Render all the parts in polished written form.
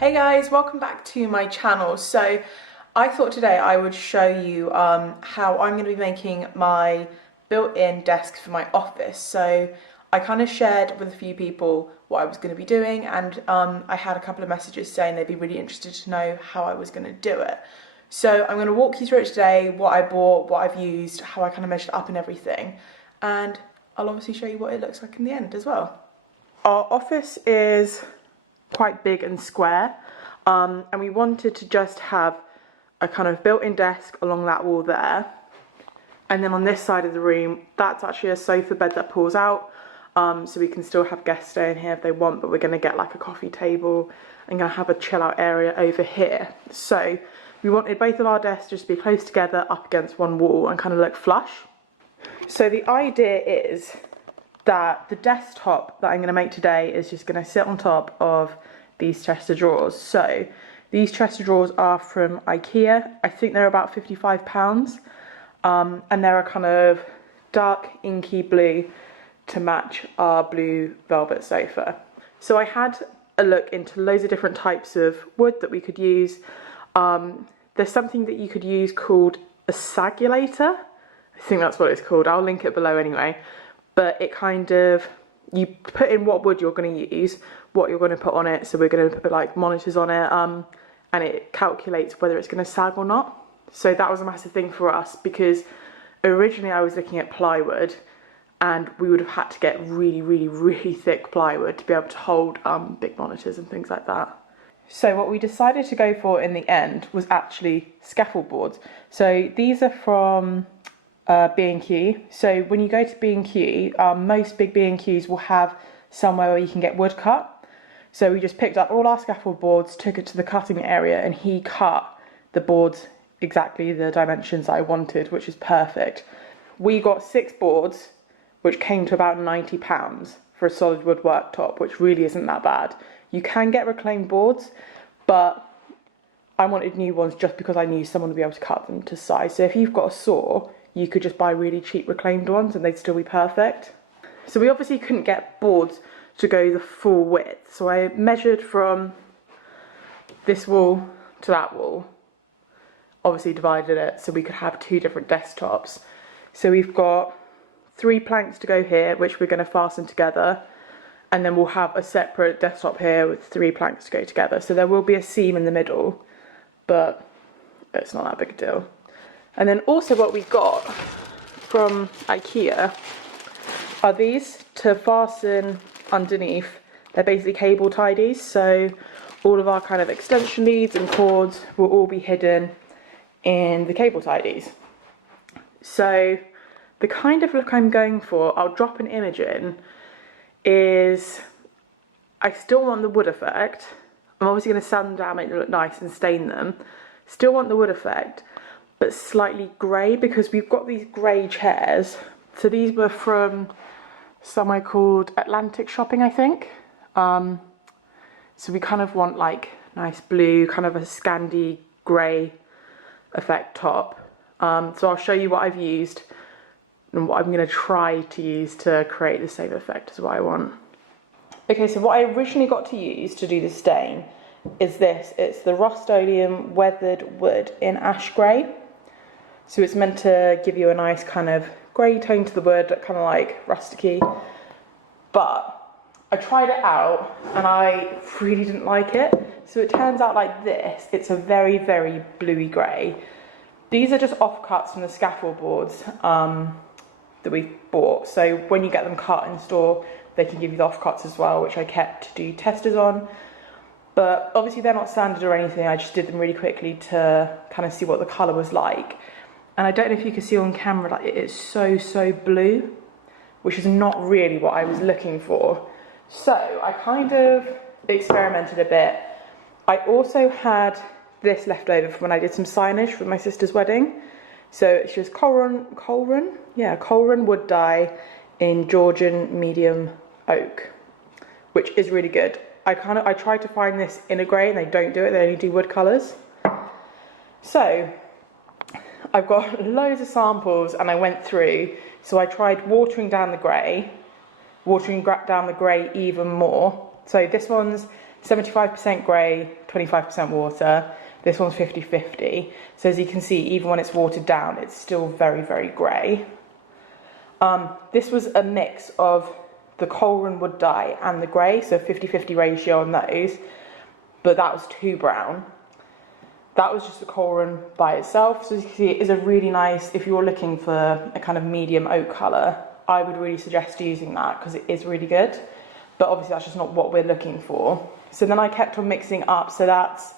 Hey guys, welcome back to my channel. So I thought today I would show you how I'm going to be making my built-in desk for my office. So I kind of shared with a few people what I was going to be doing, and I had a couple of messages saying they'd be really interested to know how I was going to do it. So I'm going to walk you through it today, what I bought, what I've used, how I kind of measured up and everything, and I'll obviously show you what it looks like in the end as well. Our office is quite big and square, and we wanted to just have a kind of built-in desk along that wall there, and then on this side of the room that's actually a sofa bed that pulls out, so we can still have guests staying here if they want, but we're going to get like a coffee table and going to have a chill out area over here. So we wanted both of our desks just to be close together up against one wall and kind of look flush. So the idea is that the desktop that I'm going to make today is just going to sit on top of these chest of drawers. So these chest of drawers are from IKEA. I think they're about £55, and they're a kind of dark inky blue to match our blue velvet sofa. So I had a look into loads of different types of wood that we could use. There's something that you could use called a sagulator. I think that's what it's called. I'll link it below anyway. But it kind of, you put in what wood you're going to use, what you're going to put on it. So we're going to put like monitors on it, and it calculates whether it's going to sag or not. So that was a massive thing for us, because originally I was looking at plywood, and we would have had to get really thick plywood to be able to hold big monitors and things like that. So what we decided to go for in the end was actually scaffold boards. So these are from B&Q. So when you go to B&Q, most big B&Qs will have somewhere where you can get wood cut. So we just picked up all our scaffold boards, took it to the cutting area, and he cut the boards exactly the dimensions I wanted, which is perfect. We got 6 boards, which came to about £90 for a solid wood worktop, which really isn't that bad. You can get reclaimed boards, but I wanted new ones just because I knew someone would be able to cut them to size. So if you've got a saw, you could just buy really cheap reclaimed ones and they'd still be perfect. So we obviously couldn't get boards to go the full width. So I measured from this wall to that wall, obviously divided it so we could have 2 different desktops. So we've got 3 planks to go here, which we're going to fasten together. And then we'll have a separate desktop here with 3 planks to go together. So there will be a seam in the middle, but it's not that big a deal. And then also what we got from IKEA are these to fasten underneath. They're basically cable tidies, so all of our kind of extension leads and cords will all be hidden in the cable tidies. So the kind of look I'm going for, I'll drop an image in, is I still want the wood effect. I'm obviously going to sand them down, make them look nice and stain them. Still want the wood effect, but slightly grey, because we've got these grey chairs. So these were from somewhere called Atlantic Shopping, I think. So we kind of want like nice blue, kind of a Scandi grey effect top. So I'll show you what I've used and what I'm going to try to use to create the same effect as what I want. Okay, so what I originally got to use to do the stain is this. It's the Rust-Oleum weathered wood in ash grey. So it's meant to give you a nice kind of grey tone to the wood, kind of like rusticy. But I tried it out and I really didn't like it. So it turns out like this. It's a very bluey grey. These are just offcuts from the scaffold boards that we've bought. So when you get them cut in store, they can give you the offcuts as well, which I kept to do testers on. But obviously they're not sanded or anything. I just did them really quickly to kind of see what the colour was like. And I don't know if you can see on camera, like it is so blue, which is not really what I was looking for. So I kind of experimented a bit. I also had this left over from when I did some signage for my sister's wedding. So it's just Colran wood dye in Georgian medium oak, which is really good. I tried to find this in a grey and they don't do it, they only do wood colours. So I've got loads of samples and I went through. So I tried watering down the grey even more. So this one's 75% grey, 25% water. This one's 50-50. So as you can see, even when it's watered down, it's still very, very grey. This was a mix of the Colran wood dye and the grey, so 50-50 ratio on those, but that was too brown. That was just the Colran by itself. So as you can see, it is a really nice, if you're looking for a kind of medium oak colour, I would really suggest using that because it is really good. But obviously that's just not what we're looking for. So then I kept on mixing up, so that's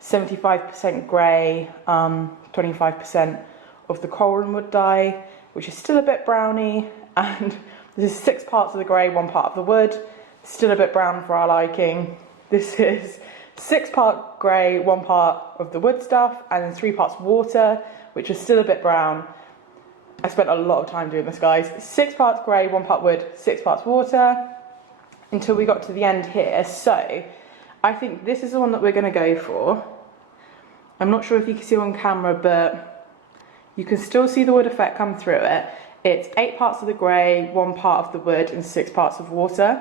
75% grey, 25% of the Colran wood dye, which is still a bit browny, and this is 6 parts of the grey, 1 part of the wood, still a bit brown for our liking. This is 6 part grey, 1 part of the wood stuff, and then 3 parts water, which is still a bit brown. I spent a lot of time doing this, guys. 6 parts grey, 1 part wood, 6 parts water, until we got to the end here. So I think this is the one that we're going to go for. I'm not sure if you can see on camera, but you can still see the wood effect come through it. It's 8 parts of the grey, 1 part of the wood, and 6 parts of water.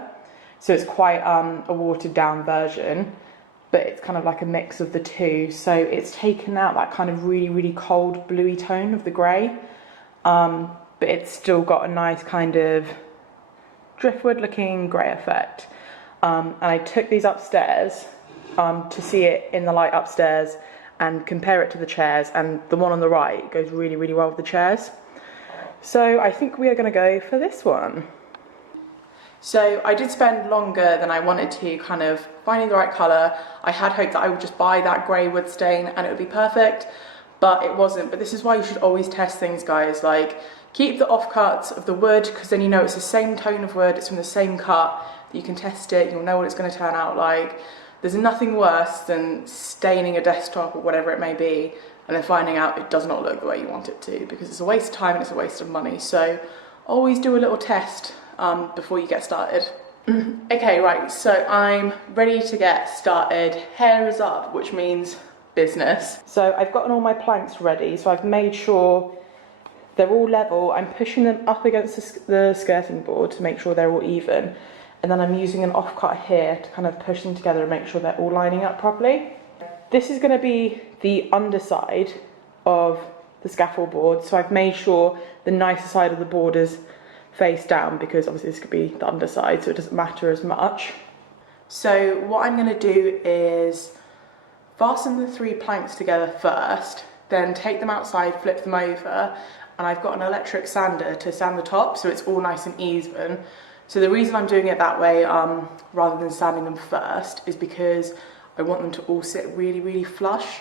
So it's quite a watered down version, but it's kind of like a mix of the two. So it's taken out that kind of really, really cold bluey tone of the grey, but it's still got a nice kind of driftwood looking grey effect. And I took these upstairs to see it in the light upstairs and compare it to the chairs, and the one on the right goes really, really well with the chairs. So I think we are going to go for this one. So I did spend longer than I wanted to kind of finding the right colour. I had hoped that I would just buy that grey wood stain and it would be perfect, but it wasn't. But this is why you should always test things, guys. Like, keep the offcuts of the wood, because then you know it's the same tone of wood, it's from the same cut. You can test it, you'll know what it's going to turn out like. There's nothing worse than staining a desktop or whatever it may be and then finding out it does not look the way you want it to, because it's a waste of time and it's a waste of money. So always do a little test before you get started. Okay, right, so I'm ready to get started. Hair is up, which means business. So I've gotten all my planks ready, so I've made sure they're all level. I'm pushing them up against the skirting board to make sure they're all even. And then I'm using an offcut here to kind of push them together and make sure they're all lining up properly. This is going to be the underside of the scaffold board, so I've made sure the nicer side of the board is face down, because obviously this could be the underside, so it doesn't matter as much. So what I'm going to do is fasten the 3 planks together first, then take them outside, flip them over, and I've got an electric sander to sand the top so it's all nice and even. So the reason I'm doing it that way rather than sanding them first is because I want them to all sit really, really flush,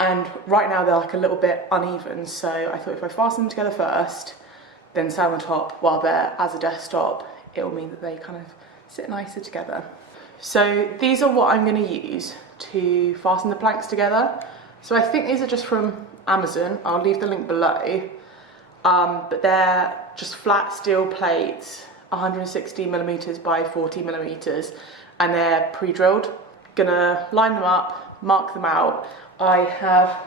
and right now they're like a little bit uneven, so I thought if I fasten them together first, then sand the top while they're as a desktop, it will mean that they kind of sit nicer together. So these are what I'm going to use to fasten the planks together. So I think these are just from Amazon, I'll leave the link below, but they're just flat steel plates, 160mm by 40mm, and they're pre-drilled. Gonna line them up, mark them out. I have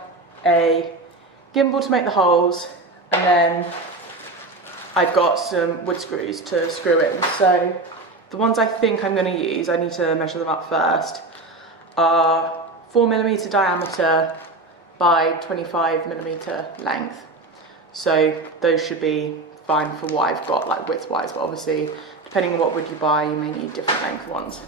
a gimbal to make the holes, and then I've got some wood screws to screw in. So the ones I think I'm going to use, I need to measure them up first, are 4mm diameter by 25mm length. So those should be fine for what I've got, like width-wise, but obviously depending on what wood you buy, you may need different length ones.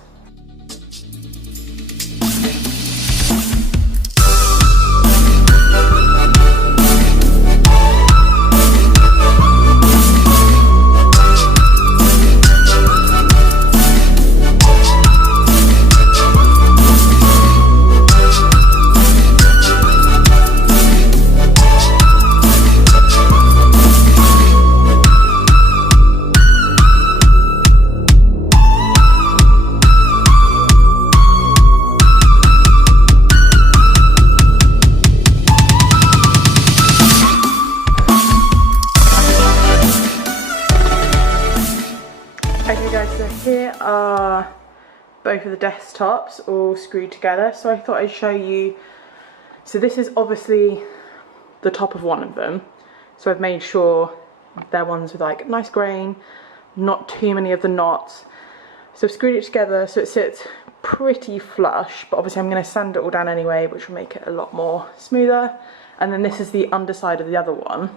Okay guys, so here are both of the desktops all screwed together, so I thought I'd show you. So this is obviously the top of one of them, so I've made sure they're ones with like nice grain, not too many of the knots. So I've screwed it together so it sits pretty flush, but obviously I'm going to sand it all down anyway, which will make it a lot more smoother. And then this is the underside of the other one.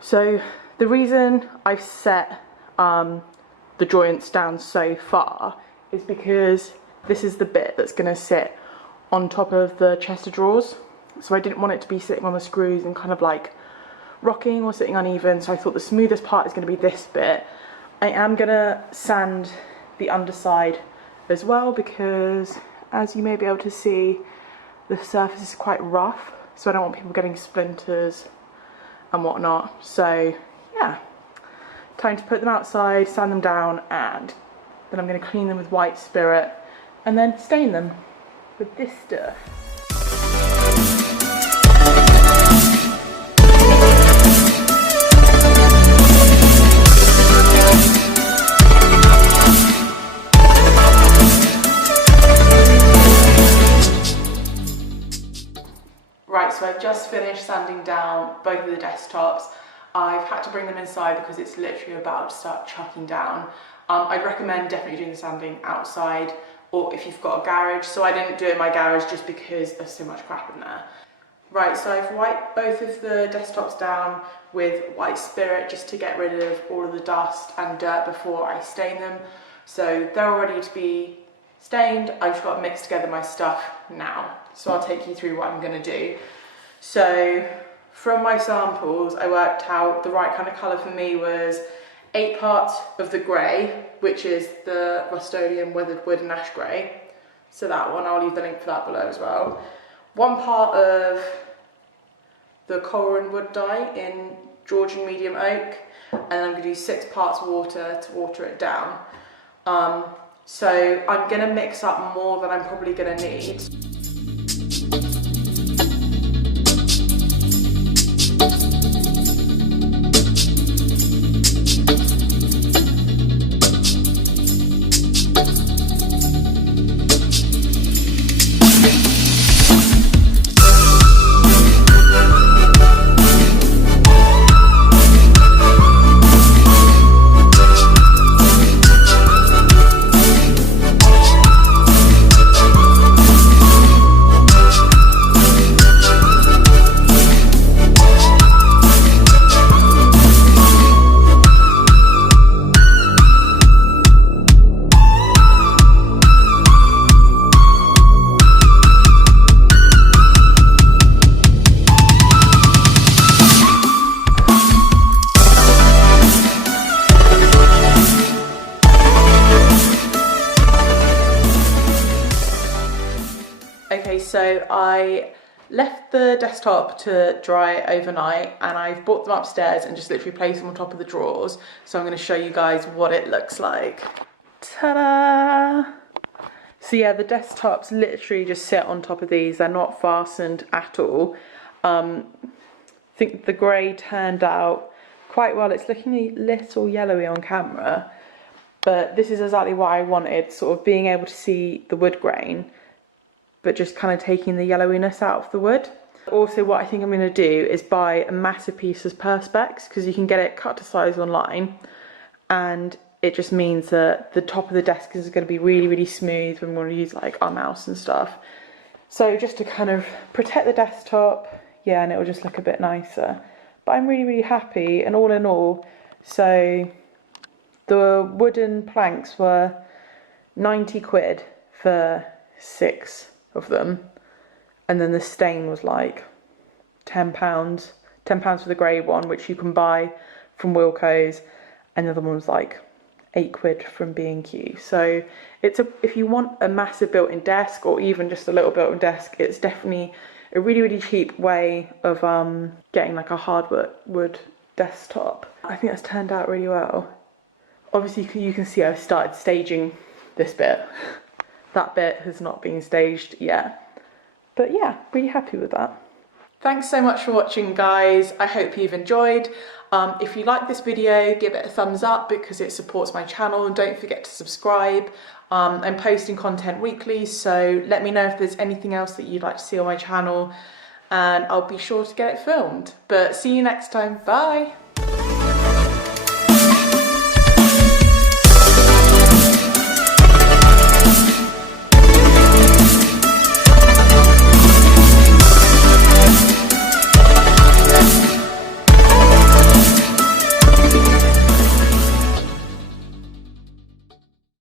So the reason I've set the joints down so far is because this is the bit that's going to sit on top of the chest of drawers. So I didn't want it to be sitting on the screws and kind of like rocking or sitting uneven, so I thought the smoothest part is going to be this bit. I am going to sand the underside as well because, as you may be able to see, the surface is quite rough, so I don't want people getting splinters and whatnot. So yeah, time to put them outside, sand them down, and then I'm going to clean them with white spirit and then stain them with this stuff. Right, so I've just finished sanding down both of the desktops. I've had to bring them inside because it's literally about to start chucking down. I'd recommend definitely doing the sanding outside, or if you've got a garage. So I didn't do it in my garage just because there's so much crap in there. Right, so I've wiped both of the desktops down with white spirit just to get rid of all of the dust and dirt before I stain them. So they're all ready to be stained. I've just got to mix together my stuff now. So I'll take you through what I'm going to do. So from my samples, I worked out the right kind of colour for me was 8 parts of the grey, which is the Rust-Oleum weathered wood and ash grey. So that one, I'll leave the link for that below as well. 1 part of the coral and wood dye in Georgian medium oak, and then I'm going to do 6 parts water to water it down. So I'm going to mix up more than I'm probably going to need. Okay, so I left the desktop to dry overnight and I've brought them upstairs and just literally placed them on top of the drawers. So I'm going to show you guys what it looks like. Ta-da! So yeah, the desktops literally just sit on top of these. They're not fastened at all. I think the grey turned out quite well. It's looking a little yellowy on camera, but this is exactly what I wanted, sort of being able to see the wood grain, but just kind of taking the yellowiness out of the wood. Also, what I think I'm going to do is buy a massive piece of Perspex, because you can get it cut to size online, and it just means that the top of the desk is going to be really, really smooth when we want to use like our mouse and stuff. So just to kind of protect the desktop, yeah, and it will just look a bit nicer. But I'm really, really happy, and all in all, so the wooden planks were 90 quid for 6 of them, and then the stain was like £10 for the grey one, which you can buy from Wilko's, and the other one was like 8 quid from B&Q. So it's if you want a massive built-in desk, or even just a little built-in desk, it's definitely a really, really cheap way of getting like a hardwood desktop. I think that's turned out really well. Obviously you can see I've started staging this bit. That bit has not been staged yet. But yeah, really happy with that. Thanks so much for watching, guys. I hope you've enjoyed. If you like this video, give it a thumbs up because it supports my channel, and don't forget to subscribe. I'm posting content weekly, so let me know if there's anything else that you'd like to see on my channel, and I'll be sure to get it filmed. But see you next time. Bye.